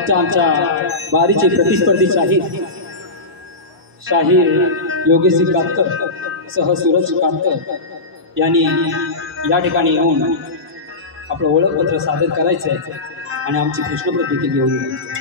फक्त आमच्या बारीचे प्रतिस्पर्धी शाहीर योगेश कातकर सह सूरज कातकर यांनी या ठिकाणी येऊन आपलं ओळखपत्र सादर करायचं आहे आणि आमची प्रश्नपत्र देखील घेऊन जायचं.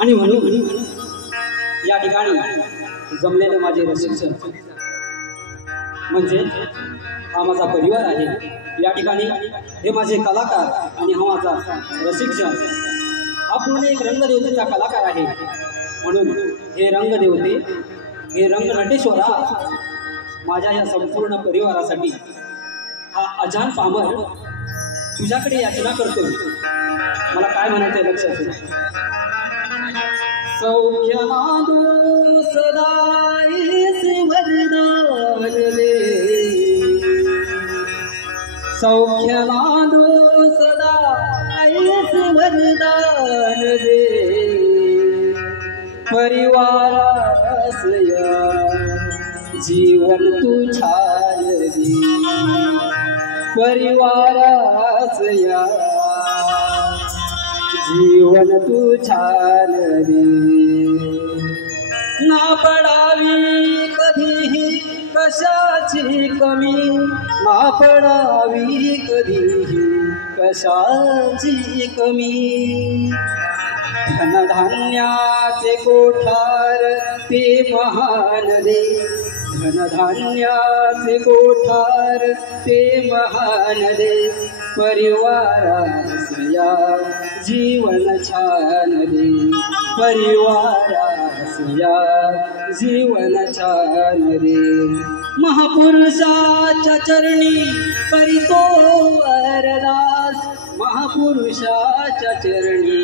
आणि म्हणून या ठिकाणी जमलेले माझे रसिक म्हणजे हा माझा परिवार आहे. या ठिकाणी हे माझे कलाकार आणि हा माझा रसिक हा पूर्ण एक रंगदेवतेचा कलाकार आहे. म्हणून हे रंगदेवते, हे रंगनटेश्वरा, माझ्या या संपूर्ण परिवारासाठी हा अजान पामर तुझ्याकडे याचना करतो. मला काय म्हणायचं लक्षात येईल. सौख्य माधो सदाईस वरदान दे, सौख्य माधो सदाईस वरदान दे, परिवारास जीवन तू छान दे, परिवारास जीवन तू छान दे. ना पडावी कधीही कशाची कमी, ना पडावी कधीही कशाची कमी. धनधान्याचे कोठार ते महान दे, धनधान्याचे कोठार ते महान दे, परिवारास जीवन छान दे, परिवारास जीवन छान दे. महापुरुषाच्या चरणी करीतो अरदास, महापुरुषाच्या चरणी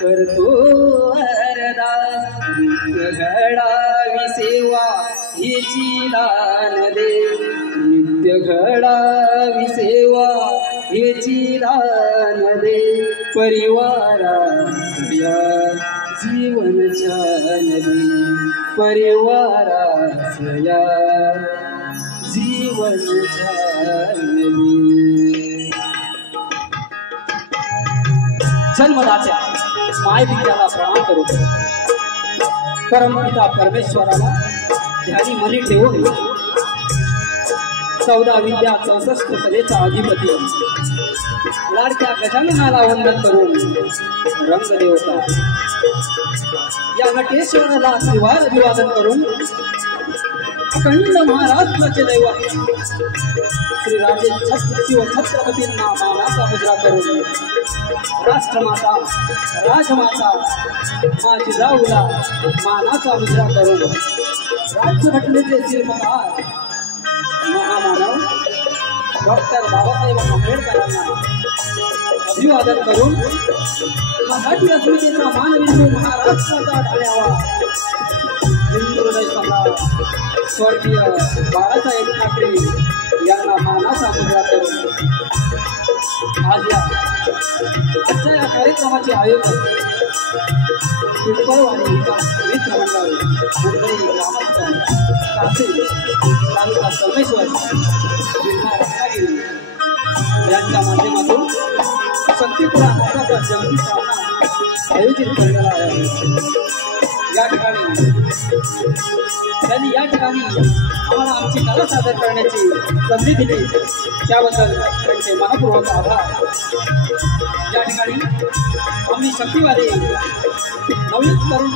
करतो अरदास. नित्य घडावी सेवा हेची दान दे, नित्य घडावी सेवा हेची दान दे, परिवारास जीवन छान दे, परिवारास जीवन छान दे. जन्मदात्या माय पित्याला प्रणाम करू, परमपिता परमेश्वराला ध्यानी मनी ठेवून 14 विद्या 64 कलेचा अधिपती लाडक्या गजाननाला वंदन करून रंगदेवता या नटेश्वराला शिवार अभिवादन करून अखंड महाराष्ट्राचे दैव श्री राजे छत्रपतींना मानाचा मुद्रा करून राष्ट्रमाता राजमाता मा जिजाऊला मानाचा मुद्रा करून राज्यघटनेचे शिल्पकार महामानव डॉक्टर बाबासाहेब आंबेडकरांना अभिवादन करून मराठी अस्मितेचा मानबिंदू महाराष्ट्राचा ढाळ्यावा हिंदू हृदय सम्राट स्वर्गीय बाळासाहेब ठाकरे यांना मानाचा मुद्रा करून आजच्या या कार्यक्रमाचे आयोजक पिंपळवाडी विकास मित्र मंडळ मुंबई ग्रामस्थ कासे तालुका सोमेश्वर जिल्हा रत्नागिरी यांच्या माध्यमातून शक्तीपुरा नाटकाचा जंगी सामना आयोजित करण्यात आला आहे। या ठिकाणी आम्हाला आमची कला सादर करण्याची संधी दिली त्याबद्दल त्यांचे मनपूर्वक आभार। या ठिकाणी आम्ही शक्तीवादी नवनीत तरुण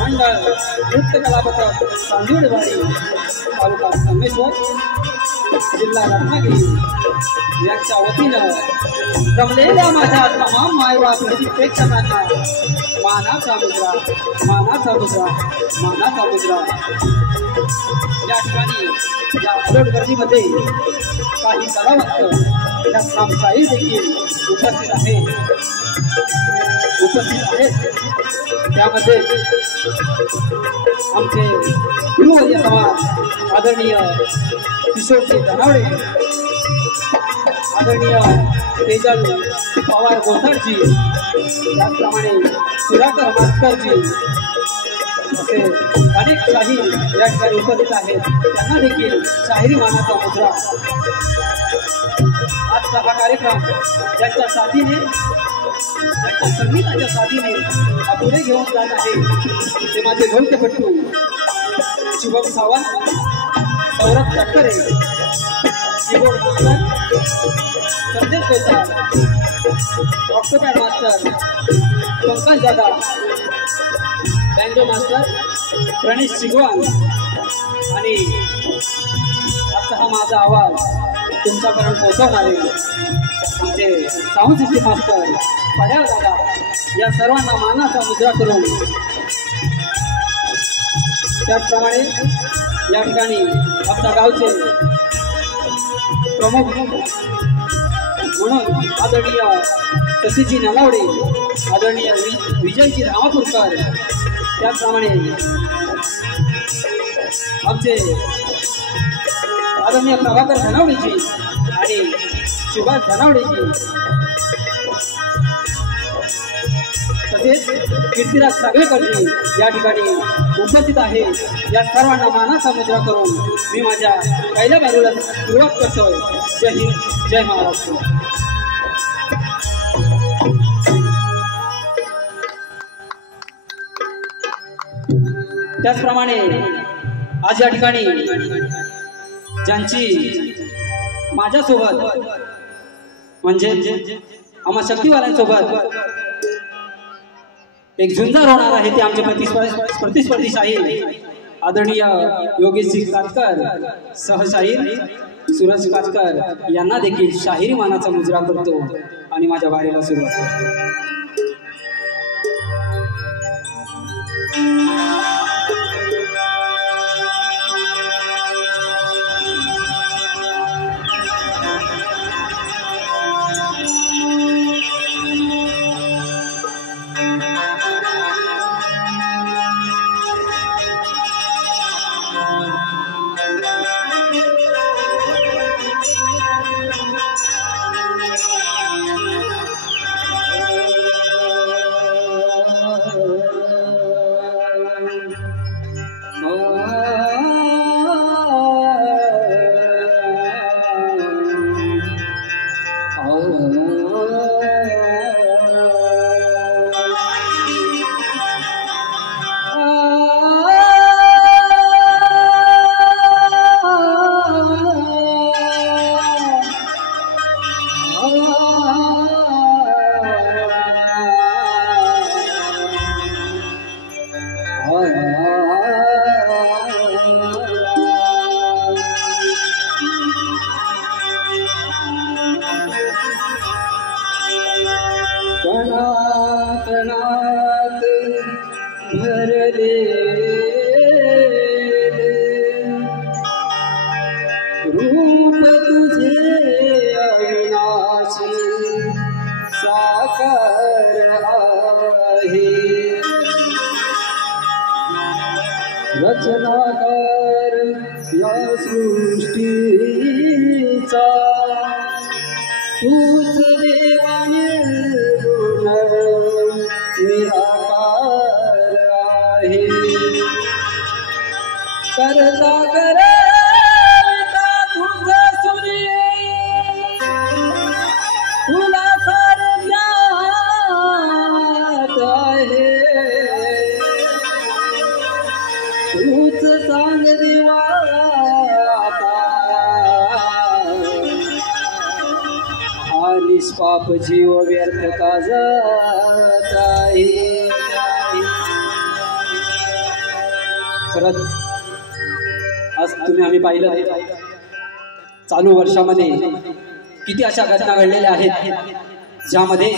मंडळ नृत्य कला पथक चांदिवडेवाडी तालुका संगमेश्वर जिल्हा रत्नागिरी यांच्या वतीनं जमलेल्या माझ्या तमाम मायबाप प्रेक्षकांना मानाचा मुद्रा मानाचा मुद्रा मानाचा मुद्रा। या ठिकाणी या अलोट गर्दीमध्ये काही कलावंत त्यात शाहीर देखील उपस्थित आहेत त्यामध्ये आमचे गुरुवर्य समाज आदरणीय किशोरजी धनावडे आदरणीय तेजल पवार गोसाळजी त्याचप्रमाणे सुधाकर मास्करजी असे अनेक शाहीर या ठिकाणी उपस्थित आहेत त्यांना देखील शाहिरी मानाचा मुद्रा। आजचा हा कार्यक्रम ज्यांच्या साथीने ज्यांच्या संगीताच्या साथीने पुढे घेऊन जात आहे ते माझे ढोलकपट्टू शुभम सावंत सौरभ तटकरे कीबोर्ड मास्टर संदेश गोसाळ ऑक्टोपॅड मास्टर पंकज दादा बँजो मास्टर प्रणेश सिगवान आणि आजचा हा माझा आवाज तुमच्यापर्यंत पोहोचवणारे आमचे साऊंड सिस्टीम मास्टर पड्याळ दादा या सर्वांना मानाचा मुद्रा करून त्याचप्रमाणे या ठिकाणी आमच्या गावचे प्रमुख म्हणून आदरणीय सतीजी नलावडे आदरणीय विजयजी रामापूरकर त्याचप्रमाणे आमचे आदरणीय प्रभाकर धनावडेजी आणि सुभाष धनावडेजी तसेच कीर्तिराज सागवेकरजी या ठिकाणी उपस्थित आहे। या सर्वांना मानाचा मुद्रा करून मी माझ्या पहिल्या बाजूला सुरुवात करतोय। जय हिंद जय महाराष्ट्र। त्याचप्रमाणे आज या ठिकाणी ज्यांची माझ्यासोबत म्हणजे आम्हा शक्तीवाल्यांसोबत एक झुंजार होणार आहे ते आमचे प्रतिस्पर्धी शाहीर आदरणीय योगेशजी कातकर सहशाहीर सुरज कातकर यांना देखील शाहिरी मानाचा मुजरा करतो आणि माझ्या वारीला सुरुवात करतो। रूप तुझे अविनाशी साकार आहे रचनाकार या सृष्टीचा तूच देवा निर्गुण निराकार आहे करता करता तुझ सूर्य तुला सारे ज्ञात आहे तूच सांग देवा हा निष्पाप जीव व्यर्थ का जात आहे खरंच आज तुम्ही आम्ही पाहिलं चालू वर्षामध्ये किती अशा घटना घडलेल्या आहेत ज्यामध्ये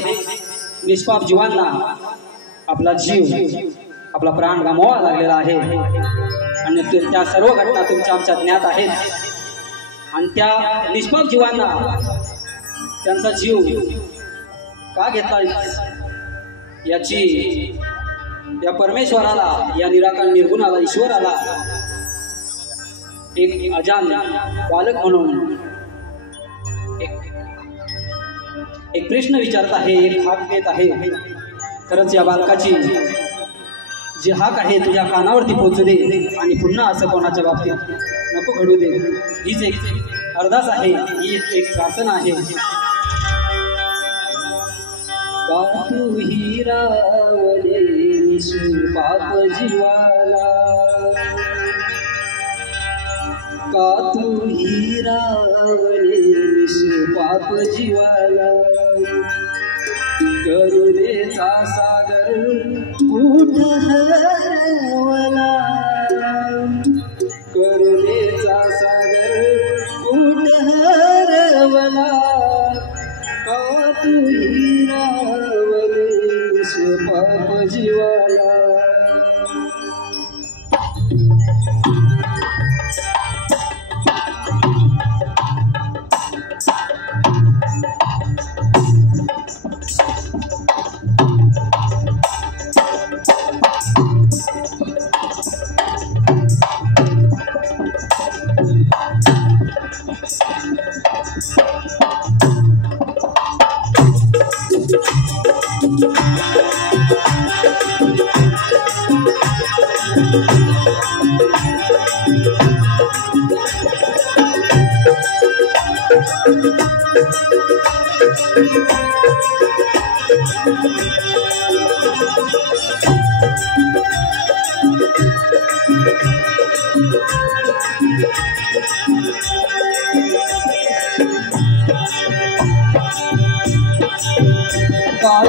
निष्पाप जीवांना आपला जीव आपला प्राण गमवावा लागलेला आहे आणि त्या सर्व घटना तुमच्या आमच्या ज्ञात आहेत आणि त्या निष्पाप जीवांना त्यांचा जीव का घेतला याची या परमेश्वराला या निराकार निर्गुणाला ईश्वराला एक अजान बालक म्हणून एक प्रश्न विचारत आहे एक हाक देत आहे खरंच या बालकाची जी हाक आहे तुझ्या कानावरती पोहोचू दे आणि पुन्हा असं कोणाच्या बाबतीत नको घडू दे हीच एक अरदास आहे ही एक प्रार्थना आहे का तू हिरावले निष्पाप जीवाला का तू हिरावले निष्पाप जीवाला करुणेचा सागर कुठ हरवला करुणेचा सागर कुठ हरवला का तू हिरावले निष्पाप जीवाला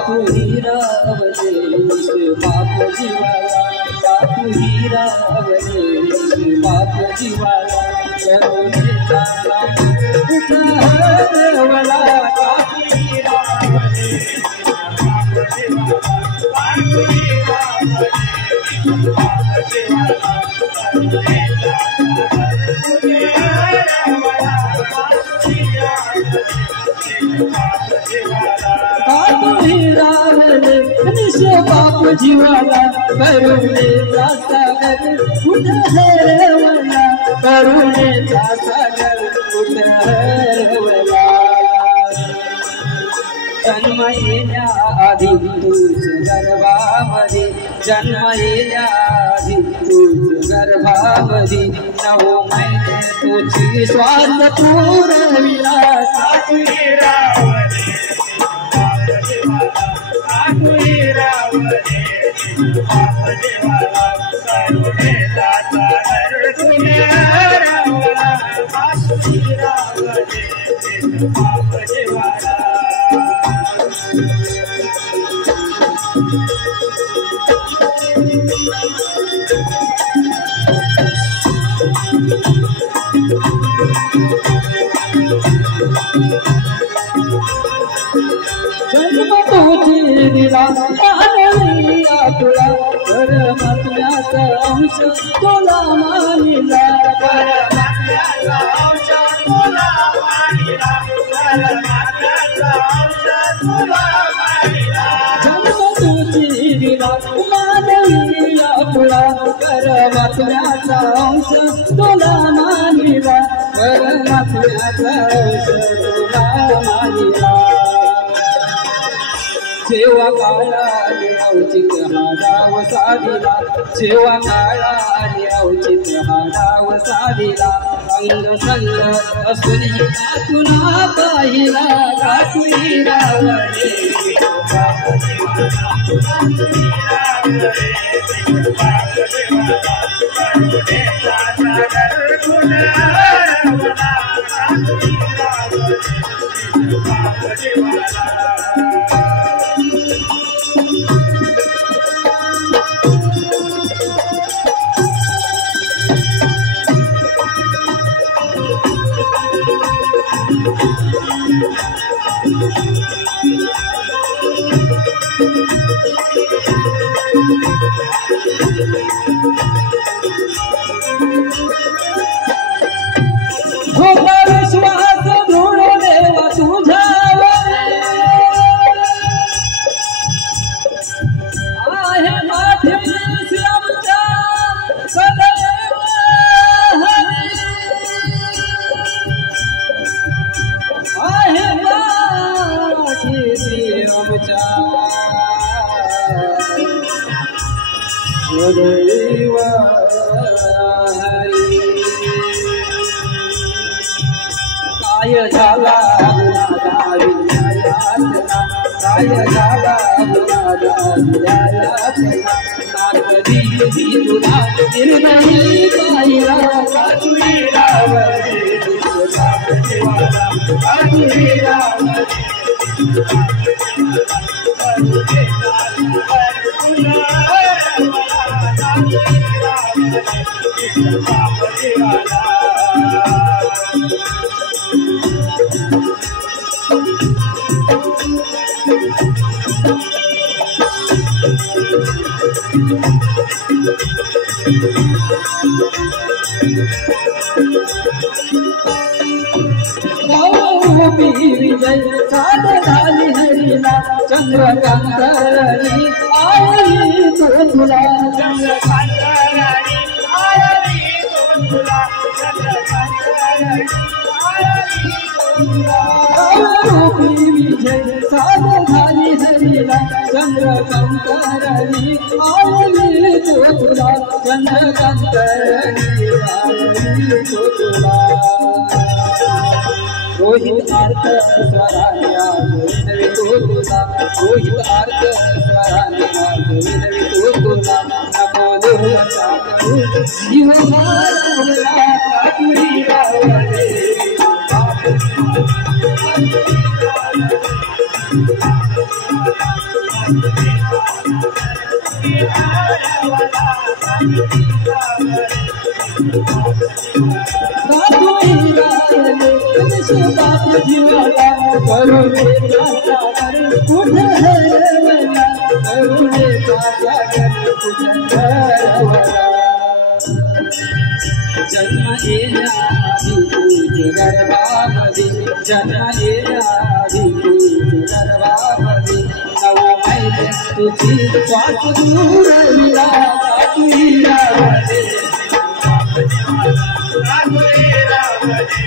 तू हिरावले निष्पाप जीवाला का तू हिरावले निष्पाप जीवाला करुणेचा सागर कुठ हरवला का तू हिरावले निष्पाप जीवाला का तू हिरावले निष्पाप जीवाला करुणेचा सागर कुठ हरवला का तू हिरावले निष्पाप जीवाला हिरावले निष्पाप जीवाला करुणेचा सागर कुठ हरवला करुणेचा सागर कुठ हरवला जन्म येण्याआधी तूच गर्भामध्ये जन्म येण्याआधी तूच गर्भामध्ये 9 महिने तुझी श्वास पुरविला का तू हिरावले दिला मानवी आतुला परमात्म्याचा अंश तुला मानिला परमात्म्याचा अंश नाचण्याचा अंश तुला मानिला नाचण्याचा अंश तुला मानिला सेवा काळाने अवचित हा डाव साधिला सेवा काळाने अवचित हा डाव साधिला संग संग असून तुला पाहिला गाठुरी रावळे विश्वास धुळ देवा तुझ्यावर आहे पाठीशी आमच्या सदैव हरी आहे पाठीशी आमच्या सदैव काय झाला काय झाला कधी तुला निर्णय पाहिला काठुरी रावळे काठुरी रावळे विजय साध झाली हरीला चंद्रकांतराणी आली तो तुला चंद्रकांतराणी आली तो तुला चंद्रकांतराणी आली तो तुला विजय साध झाली हरीला चंद्रकांतराणी आली तो तुला चंद्रकांतराणी आली तो तुला रोहित अर्थ स्वराने विनवी तो तुला रोहित अर्थ स्वराने विनवी तो तुला नको देवाचा करू जीव मारला काठुरी रावळे जीवाला करुणे सागर कुठे हरवला करुणे सागर कुठे हरवला जन्म येण्याआधी तुझ गर्भामध्ये जन्म येण्याआधी तुझ गर्भामध्ये नव महिने तुझी श्वास दूर विला काठुरी रावळे काठुरी रावळे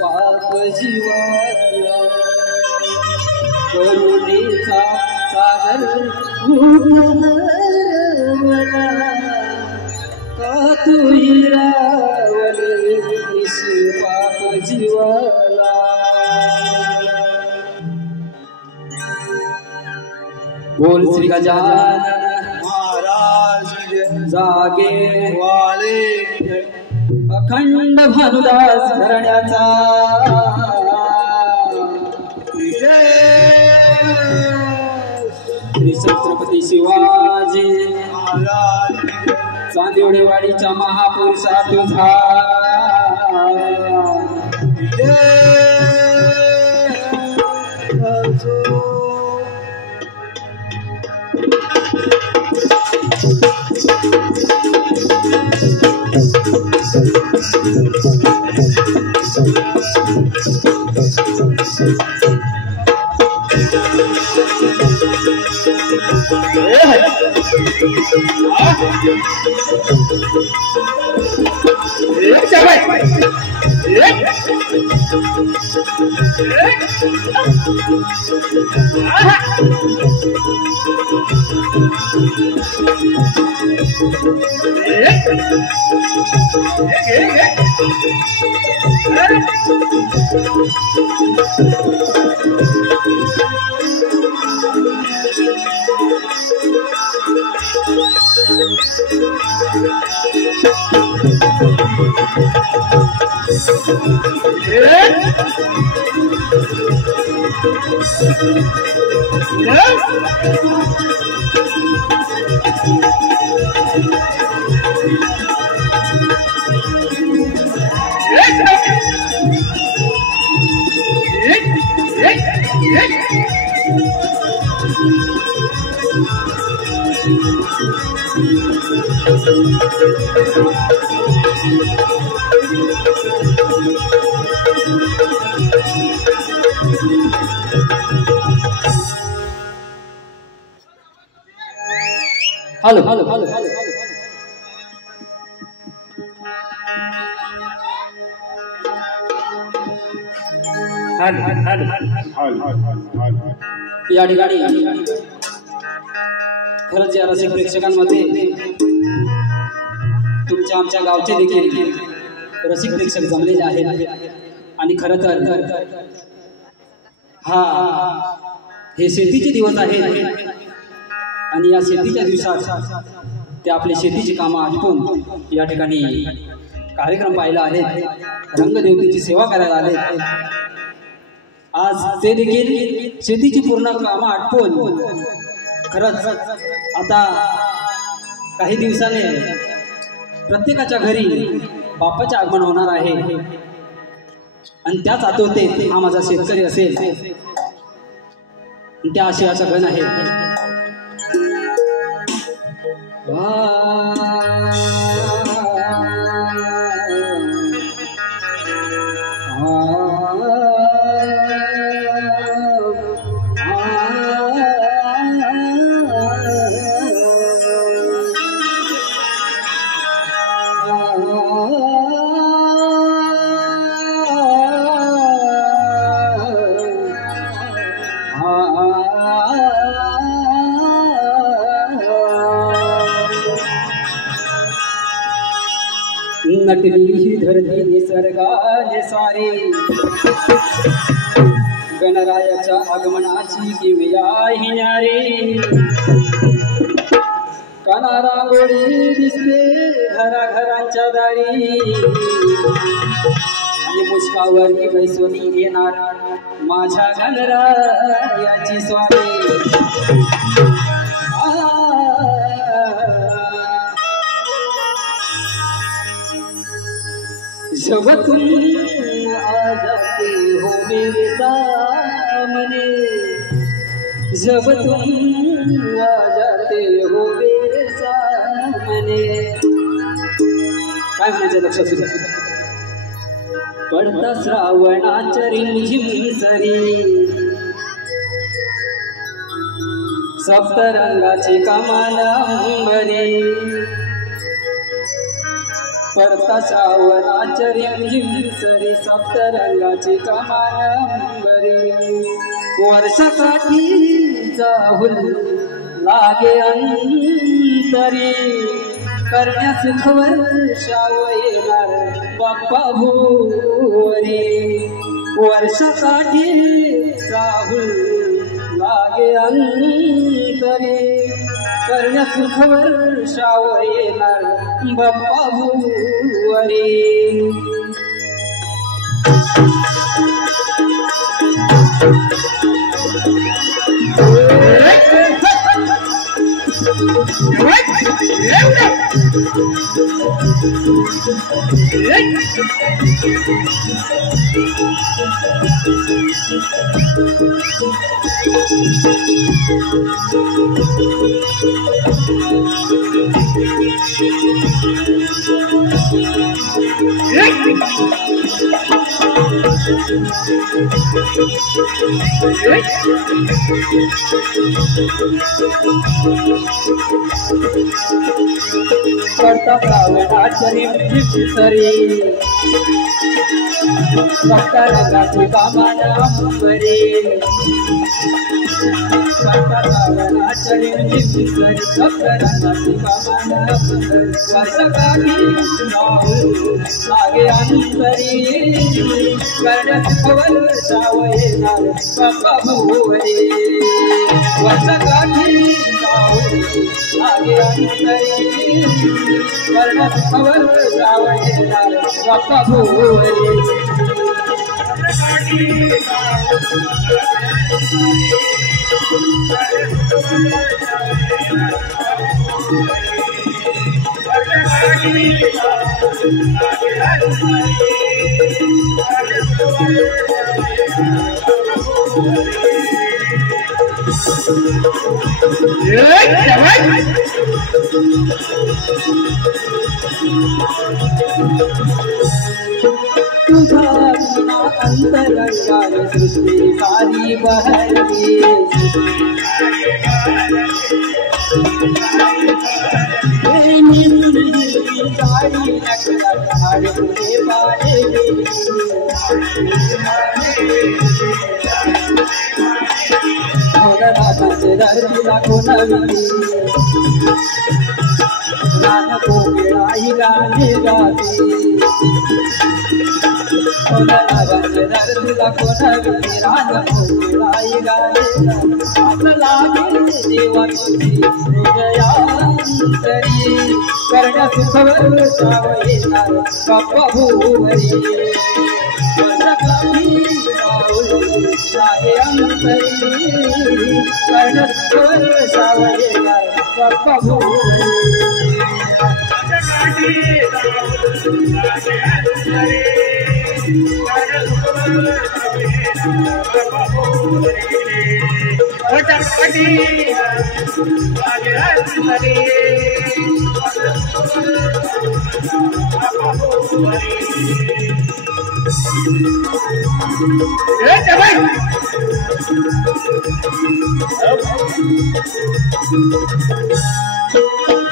पाप जीवाला करुणेचा सागर उभरवला का तू हिरावले पाप जीवाला बोल श्री गजानन महाराज जागे वाले अखंड भानुदास घराण्याचा श्री छत्रपती शिवाजी चांदिवडेवाडीचा महापुरुषा तुझा हॅलो हॅलो हॅलो हॅलो या ठिकाणी खरंच या रसिक प्रेक्षकांमध्ये तुमच्या आमच्या गावचे देखील रसिक प्रेक्षक जमलेले आहेत आणि खरं तर हे शेतीचे दिवस आहेत आणि या शेतीच्या दिवसात ते आपली शेतीची कामं आटपून या ठिकाणी कार्यक्रम पाहायला आले, रंगदेवतेची सेवा करायला आले। आज ते देखील शेतीची पूर्ण कामं आटपून खरंच आता काही दिवसाने प्रत्येकाच्या घरी बापाचे आगमन होणार आहे आणि त्याच आतोते हा माझा शेतकरी असेल त्या आशयाचा गण आहे। नटली धरती निसर्गाने सारे गणरायाच्या आगमनाची किमया हिणारे काना रांगोळी दिसते घराघरांच्या दारी आणि मुस्कावर बैसोनी येणार माझ्या गणरायाची स्वारी। जब तुम आ जाते हो मेरे सामने, जब तुम आ जाते हो मेरे सामने। काय म्हणायचं लक्षात सुद्धा पडता श्रावणाच्या रिमझिम सरी सप्तरंगाची कमान अंबरी पडता श्रावणाच्या रिमझिम सरी सप्तरंगाची कमान अंबरी वर्षकाठीचा हुल लागे अंतरी करण्या सुख वर्षाव येणार बाप्पा भुवरी वर्षकाठीचा हुल लागे अंतरी करण्या सुख वर्षाव येणार बाप्पा भुवरी। करता श्रावणाचरी सरी भक्ता रंगाची कामाना अंबरी करता श्रावणाचरी सरी भक्ता रंगाची कामाना अंबरी वर्षकाठी आगे अंतरी करण्यात खबर सावयेनार बाप्पा भुवरी वर्षकाठी आगे अंतरी करण्यात खबर सावयेनार बाप्पा भुवरी तुझा अंतरंगार सृष्टी सारी बहरली सारी नकल तुझे पारे धरती लाखो नवी गान को गिराई गाने गाती धरती लाखो नवी रान को गिराई गाने देवा तुझी हृदयांतरी करण्या सुखवर सावयेनार बाप्पा भुवरी लागे अंतरी करण्या सुखवर सावयेनार बाप्पा भुवरी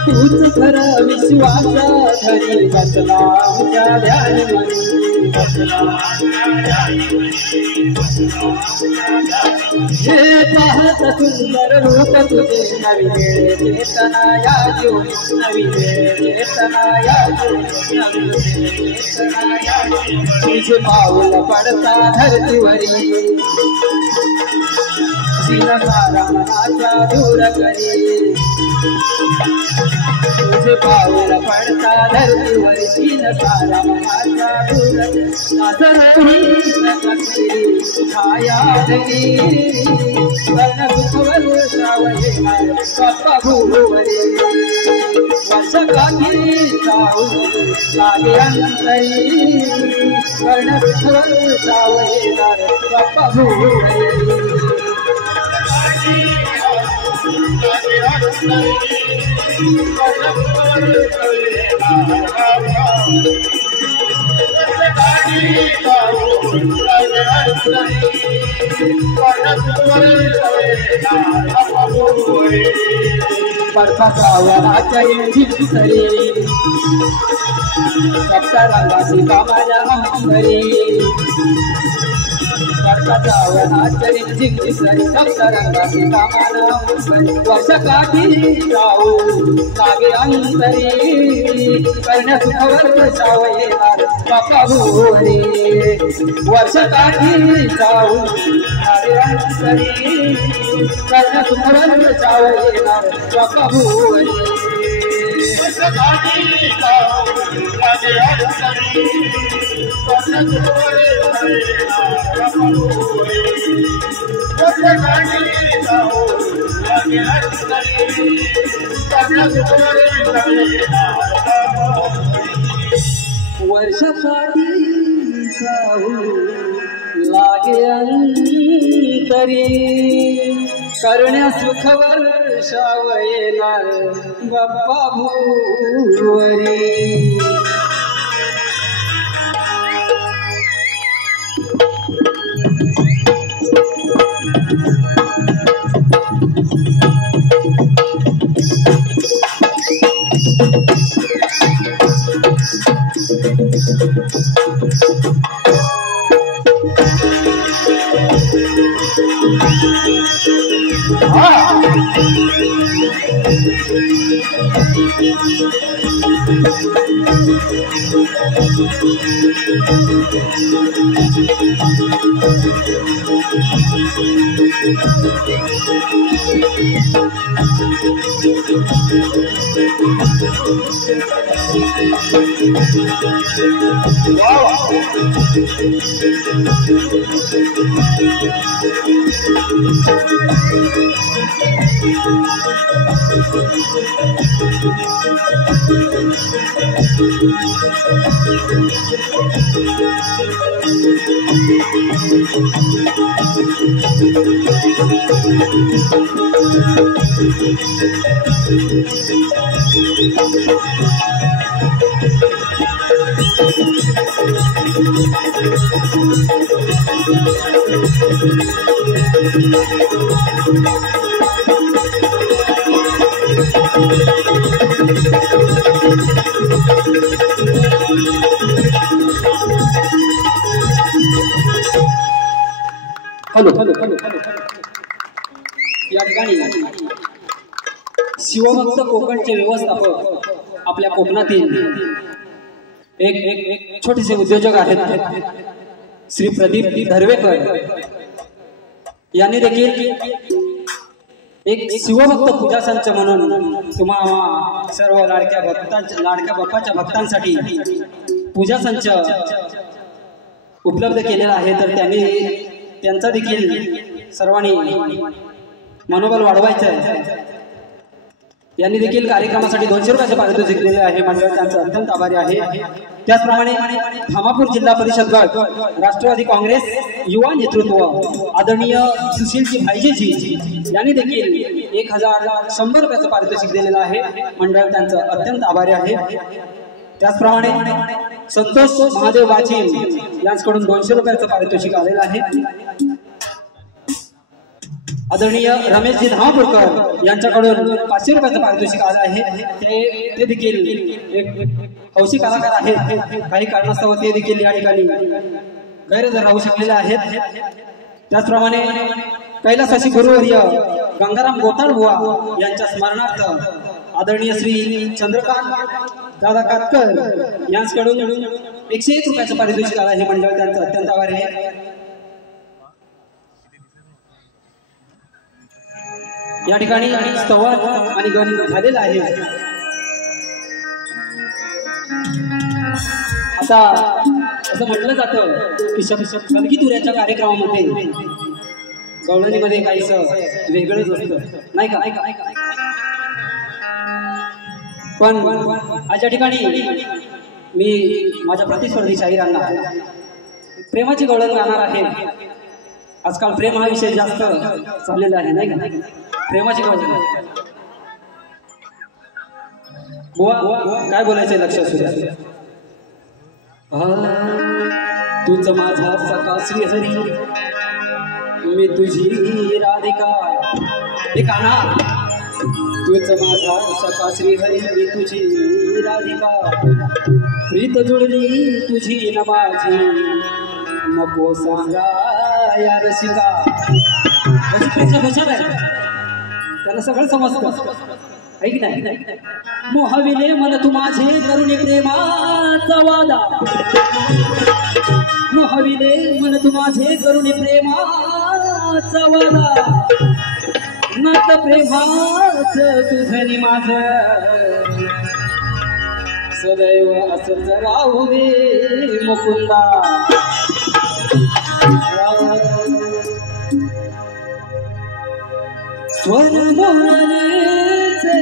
तूच खरा विश्वास धरी बसला तुझ्या ध्यानी हे पाहत सुंदर रूप तुझे नवी वेळ चेतना या जोडी नवी वेळ चेतना या जोडी नवी वेळ चेतना या जोडी तुझे पाऊल पडता धरतीवरी सिनसारा मनाच्या दूर करी तुझे पाऊल पडता धरतीवरी सिनसारा मनाच्या दूर छायाधरी वर्ण सुखवर सावयेनार बाप्पा भुवरी वर्षकाठी लागे अंतरी वर्ण सुखवर सावयेनार बाप्पा भुवरी बर्फाच्या येळची सरी सप्ता रंगाची कामाच्या अंबरी बर्फाच्या येळची सरी सप्ता रंगाची कामाच्या अंबरी वर्षकाठी जाऊ लागे अंतरी करण्या सुखवर सावयेनार बाप्पा भुवरी वर्षकाठी जाऊ लागे अंतरी करण्या सुखवर सावयेनार बाप्पा भुवरी वर्षासाठी लागे अंतरी करण्या सुख वर्षावयेला बाप्पा भुवरी या ठिकाणी शिवभक्त कोकणचे व्यवस्थापक आपल्या कोकणातील एक छोटेसे उद्योजक आहेत श्री प्रदीप धर्वेकर यांनी देखील एक शिवभक्त पूजा संच म्हणून तुम्हा सर्व लाडक्या बाप्पाच्या भक्तांसाठी पूजा संच उपलब्ध केलेला आहे। तर त्यांचा देखील सर्वांनी मनोबल वाढवायचं आहे। यांनी देखील कार्यक्रमासाठी 200 रुपयाचे पारितोषिक दिले आहे। मंडळ त्यांचा अत्यंत आभारी आहे। त्याचप्रमाणे धामापूर जिल्हा परिषद गट राष्ट्रवादी काँग्रेस युवा नेतृत्व आदरणीय सुशीलजी भाईजी यांनी देखील 1100 रुपयाचं पारितोषिक दिलेलं आहे। मंडळ त्यांचं अत्यंत आभारी आहे। त्याचप्रमाणे संतोष महादेव वाचिम यांच्याकडून 200 रुपयाचं पारितोषिक आलेलं आहे। आदरणीय रमेशजी धामापूरकर यांच्याकडून 500 रुपयाचं पारितोषिक आलं आहे। ते देखील एक हौशी कलाकार आहेत। काही कारणास्तव ते देखील या ठिकाणी गैरहजर राहू शकलेले आहेत। त्याचप्रमाणे कैलासाची गुरुवर्य गंगाराम गोताळ बुवा यांच्या स्मरणार्थ आदरणीय श्री चंद्रकांत दादा कातकर यांच्याकडून 101 रुपयाचं पारितोषिक आलं आहे। मंडळ त्यांचं अत्यंत आभारी आहे। या ठिकाणी स्तवन आणि गण झालेला आहे। आता असं म्हटलं जातं की सलगीतुऱ्याच्या कार्यक्रमामध्ये गवळणीमध्ये काहीसं वेगळंच असतं, नाही का? पण आज या ठिकाणी मी माझ्या प्रतिस्पर्धी शाहिरांना प्रेमाची गवळण गाणार आहे। आजकाल प्रेम हा विषय जास्त चाललेला आहे, नाही का? प्रेमाची गवळण काय बोलायचंय लक्षात सुद्धा। तूच माझा सखा श्रीहरी मी तुझी राधिका। ठिकाणा तूच माझा सखा श्रीहरी मी तुझी राधिका। प्रीत जुळली तुझी न माझी नको सांगा या रसिका। त्याला सगळं समजतं, ऐक नाही? मोहविले मन तू माझे करुणे प्रेमाचा वादा। मोहविले मन तू माझे करुणे प्रेमाचा वादा। नात प्रेमाच तुझं नि माझं सदैव असंच राहू दे मुकुंदा। स्वर मोरणेचे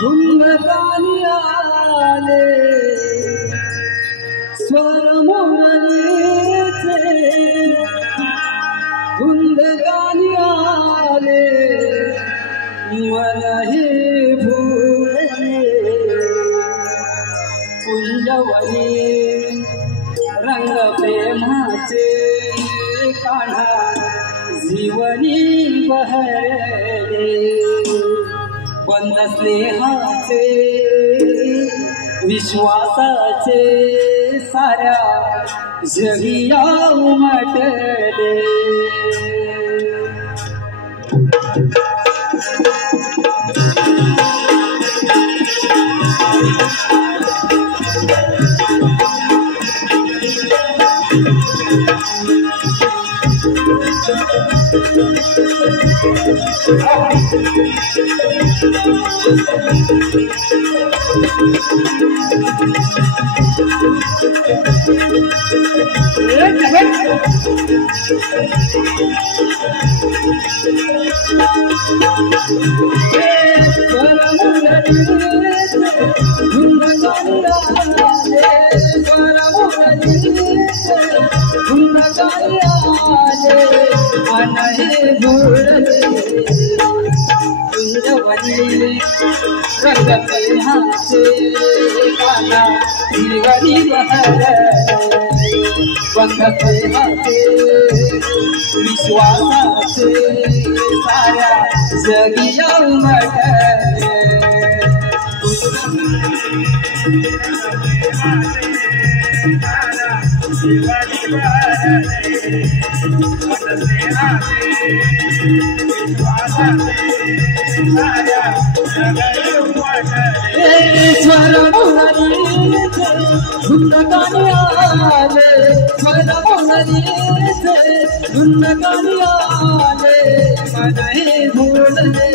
धुंदकानी आले, स्वर मोरणेचे धुंदकानी आले, मन हे भुलले कुंजवनी रंग प्रेमाचे कान्हा जीवनी बहरले, बंद स्नेहाचे विश्वासाचे साऱ्या जगिया उमटले। विश्वासाचे साऱ्या जगिया उमटले, स्वर मोरणेचे धुंदकानी आले, स्वर मोरणेचे धुंदकानी आले, मन हे भुलले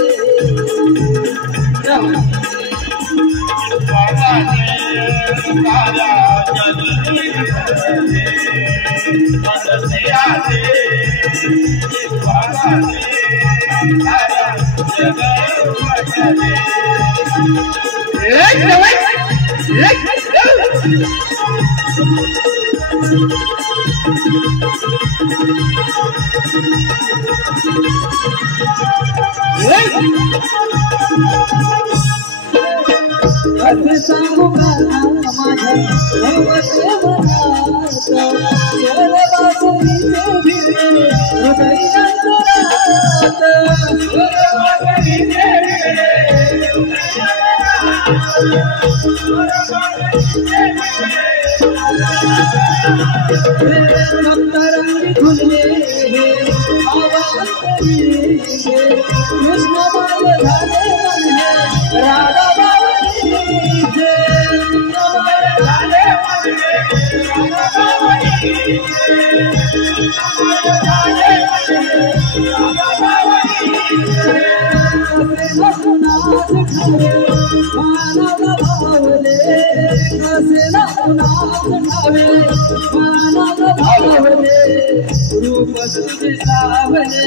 कसे सांगू माझ्या भवते मनात, स्वर बासुरीचे भिडे हृदयात, स्वर बासुरीचे सप्तरंगी झुलले आवाजचे कृष्णमय झाले मन हे राधाबाईचे, रूप तुझे सावले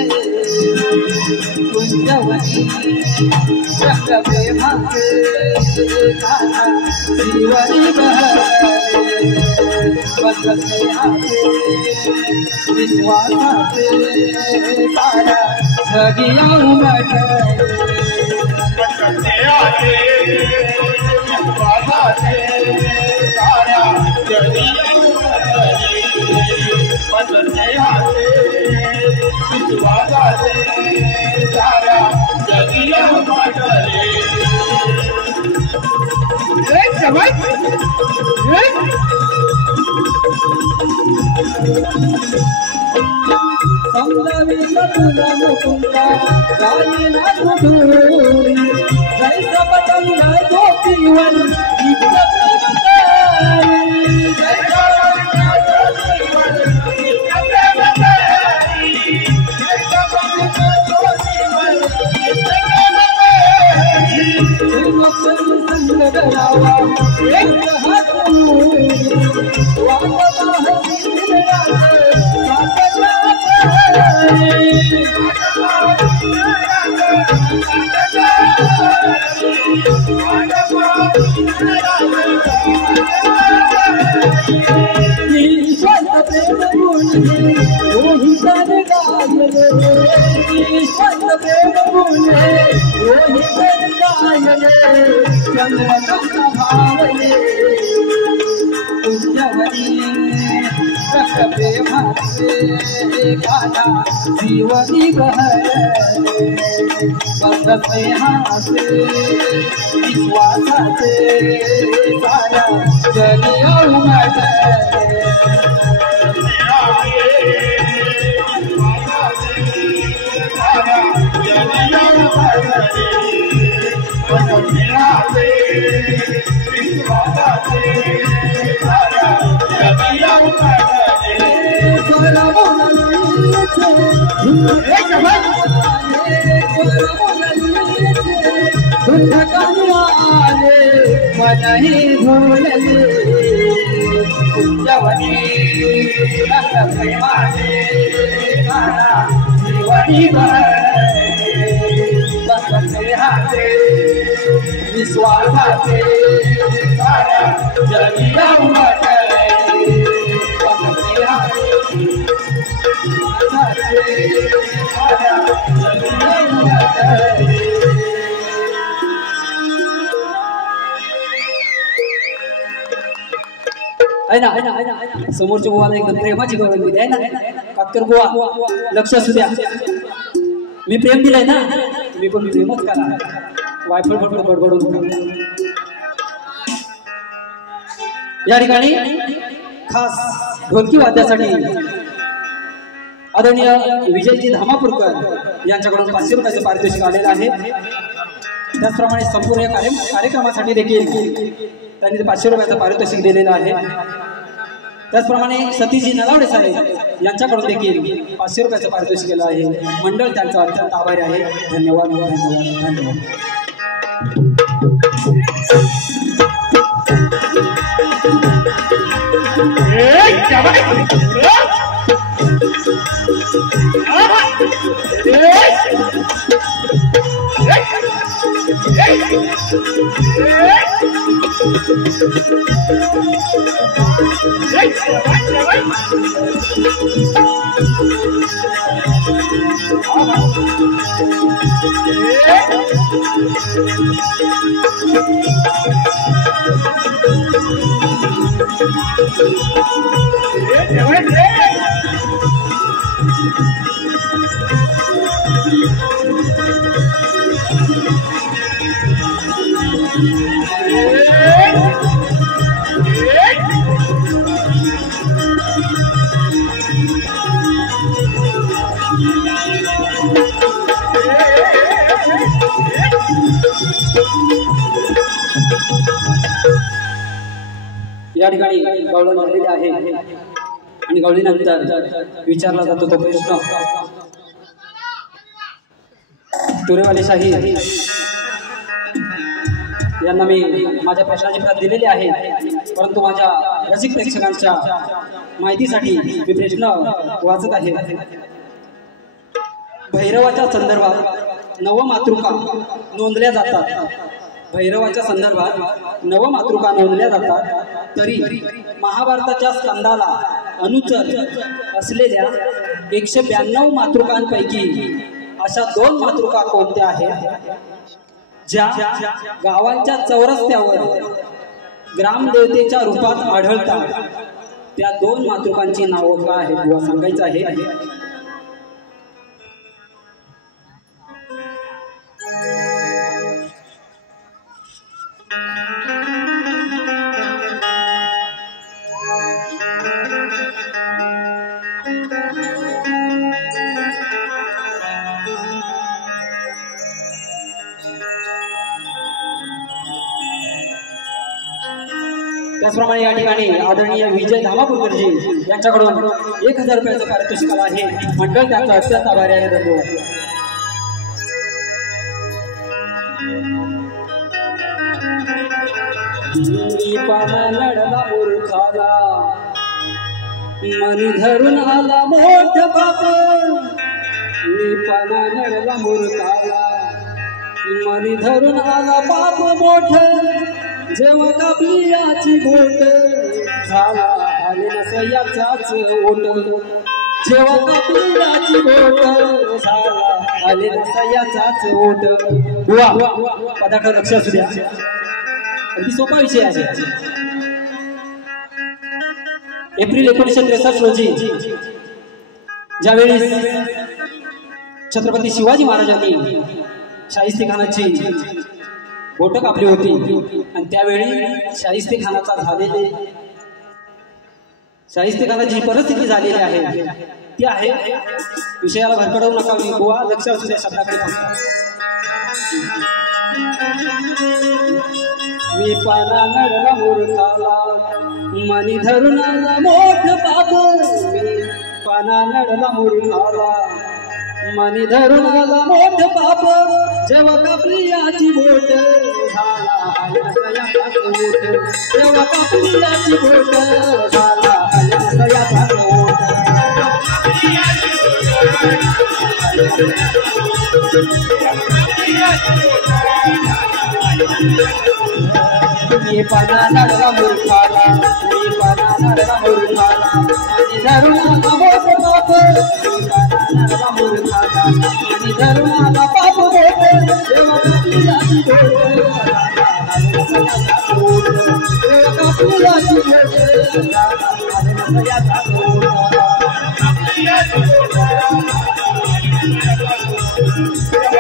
कुंजवनी रंग प्रेमाचे कान्हा जीवनी बहरले, बंद स्नेहाचे विश्वासाचे साऱ्या जगिया उमटले, समजावीला तुला मुकुंदा गायीला कुठून जैसा पतंग झोपीवर इतकं प्रेम जीवनी बहते हासे विश्वासाचे सारा जनिया मनाही भूलले कुंजवनी प्रेमाने जीवनी बसते हाते विश्वासाचे सारा जगिया उमटले बसते हाते विश्वासाचे सारा जगिया उमटले आहे ना समोरच्या बुवाला एकदम प्रेमाची गवळण दिली आहे ना कातकर बुवा लक्ष असू द्या मी प्रेम दिलंय ना तुम्ही पण प्रेमच करा वायफळ फडफड बडबडू नका या ठिकाणी खास ढोलकी वाद्यासाठी आदरणीय विजयजी धामापूरकर यांच्याकडून 500 रुपयाचे पारितोषिक आलेलं आहे त्याचप्रमाणे संपूर्ण कार्यक्रमासाठी देखील त्यांनी 500 रुपयाचं पारितोषिक दिलेलं आहे त्याचप्रमाणे सतीजी नलावडे साहेब यांच्याकडून देखील 500 रुपयाचं पारितोषिक केलं आहे मंडळ त्यांचा अत्यंत आभारी आहे धन्यवाद धन्यवाद या ठिकाणी गवळण झालेली आहे आणि गवळीनंतर विचारला जातो तो प्रश्न तुरेवाले शाही यांना मी माझ्या प्रश्नाची प्रत दिलेली आहे परंतु माझ्या रसिक प्रेक्षकांच्या माहितीसाठी मी प्रश्न वाचत आहे भैरवाच्या संदर्भात नवमातृका नोंदल्या जातात भैरवाच्या संदर्भात नवमातृका नोंदल्या जातात तरी महाभारताच्या स्कंदाला अनुचर असलेल्या 192 मातृकांपैकी अशा 2 मातृका कोणत्या आहेत ज्या गावांच्या चौरस्त्यावर ग्रामदेवतेच्या रूपात आढळतात त्या 2 मातृकांची नावं काय आहेत किंवा सांगायचं आहे त्याचप्रमाणे या ठिकाणी आदरणीय विजय धामापूरकरजी यांच्याकडून 1000 रुपयाचं पारितोषिक आहे मंडळ त्यांचा अत्यंत आभारी आहे धन्यवाद मी पाना नडला मूर्खाला मनी धरून आला मोठ बाप मी पाना नडला मूर्खाला मनी धरून आला बाप मोठ जेव्हा कापली याची बोट झाला आले नसयाचाच ओट जेव्हा कापली याची बोट झाला आले नसयाचाच ओट वा पदार्थ लक्ष असू द्या अगदी सोपा विषय आहे एप्रिल 1963 रोजी ज्यावेळी छत्रपती शिवाजी महाराजांनी शाहिस्तेखानाची बोट कापली होती आणि त्यावेळी शाहिस्तेखानाची परिस्थिती झालेली आहे ती आहे विषयाला भरकडवू नका मी गोवा लक्ष असू द्या शब्दाकडे मी पाना नडला मूर्खाला मनी धरून आला मोठ बाप मी पाना नडला मूर्खाला मनी धरून आला मोठ बाप जेव्हा कापली याची बोट झाला जेव्हा कापली याची बोट झाला मी पाना नडला मूर्खाला मी पाना नडला मूर्खाला मनी धरून आला मोठ बाप मी पाना नडला मूर्खाला मनी धरून आला बाप बोट जेव्हा कापली याची बोट जेव्हा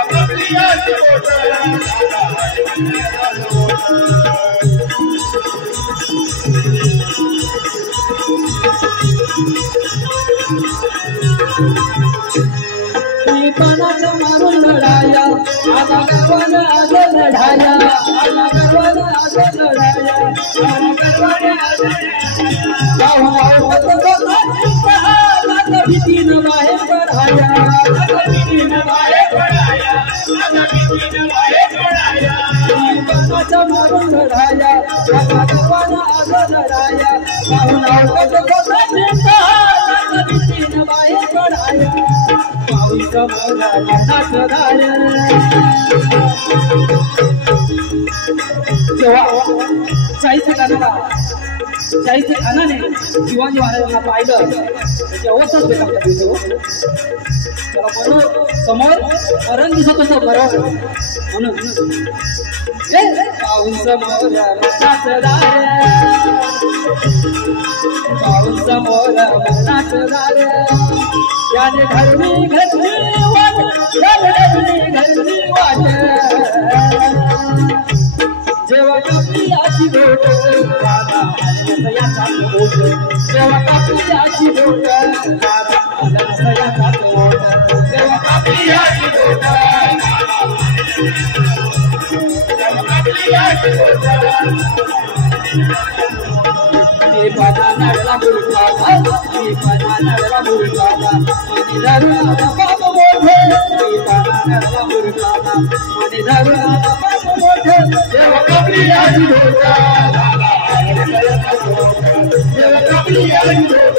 कापली याची बोट मी पानाचा मारून लढाया आला गर्वाने आज लढाया आला गर्वाने आज लढाया आला गर्वाने आज भीतीनं बाहेर पडाया पानाचा मारून लढाया आला गर्वाने आज लढाया भीतीनं बाहेर पडाया शाहिस्तेखानाने शिवाजी महाराजांना पाहिलं त्याची अवस्थाच बेकार दिसतो त्याला बरोबर समोर मरण दिसत होतं बरोबर म्हणून पाहून समोर पाहून समोर मनाच दार याने घरनी घरनी वाट घरनी वाट जेव्हा कापली याची बोट याचा बोट जेव्हा कापली याची बोट याचा बोट जेव्हा कापली याची बोट मी पाना नडला मूर्खाला मी पाना नडला मूर्खाला मनी धरून आला बाप मोठ मी पाना नडला मूर्खाला मनी धरून आला बाप मोठ जेव्हा कापली याची बोट जेव्हा कापली याची बोट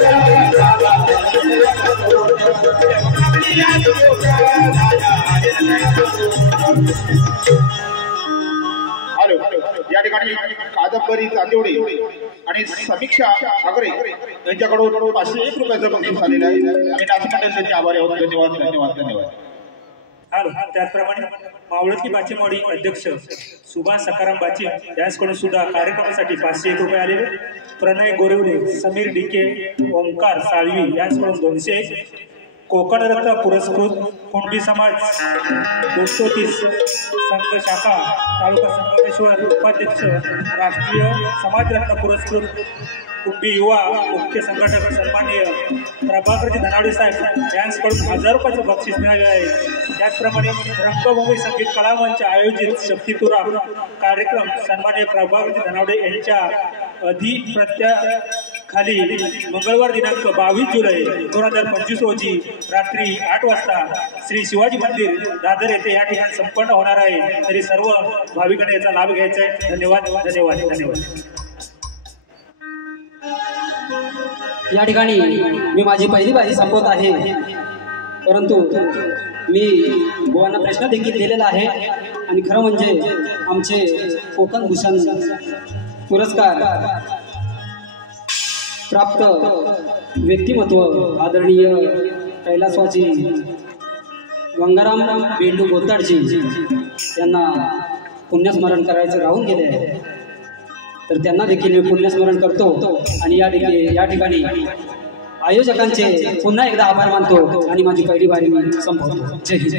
या ठिकाणी कादंबरी चांदिवडे आणि समीक्षा आगरे यांच्याकडून 501 रुपयाचं बक्षीस झालेलं आहे आणि नाचमंडळ त्यांचे आभारी आहोत धन्यवाद धन्यवाद धन्यवाद त्याचप्रमाणे मावळकी बाचीमवाडी अध्यक्ष सुभाष सकाराम बाची यांच्याकडून सुद्धा कार्यक्रमासाठी 501 रुपये आलेले प्रणय गोरेवले समीर डीके ओंकार साळवी यांच्याकडून 201 कोकण रत्न पुरस्कृत कुणबी समाज 230 संघ शाखा तालुका संगमेश्वर उपाध्यक्ष राष्ट्रीय समाजरत्न पुरस्कृत कुणबी युवा मुख्य संघटक सन्माननीय प्रभाकरजी धनावडे साहेब यांच्याकडून 1000 रुपयाचं बक्षीस मिळाले आहे। त्याचप्रमाणे रंगभूमी संगीत कला मंच आयोजित शक्तितुरा कार्यक्रम सन्माननीय प्रभाकरजी धनावडे यांच्या खाली मंगळवार दिनांक 22 जुलै 2025 रोजी रात्री 8 वाजता श्री शिवाजी मंदिर दादर येथे या ठिकाणी संपन्न होणार आहे। तरी सर्व भाविकांनी याचा लाभ घ्यायचा आहे। धन्यवाद धन्यवाद धन्यवाद। या ठिकाणी मी माझी पहिली बारी संपवत आहे, परंतु मी बुवांना प्रश्न देखील दिलेला आहे आणि खरं म्हणजे आमचे कोकण भूषण पुरस्कार प्राप्त व्यक्तिमत्व आदरणीय कैलासवासी गंगाराम बेंडू गोताडजी यांना पुण्यस्मरण करायचं राहून गेले आहे, तर त्यांना देखील मी पुण्यस्मरण करतो आणि या ठिकाणी आयोजकांचे पुन्हा एकदा आभार मानतो आणि माझी पहिली बारी मी संपवतो। जय हिंद।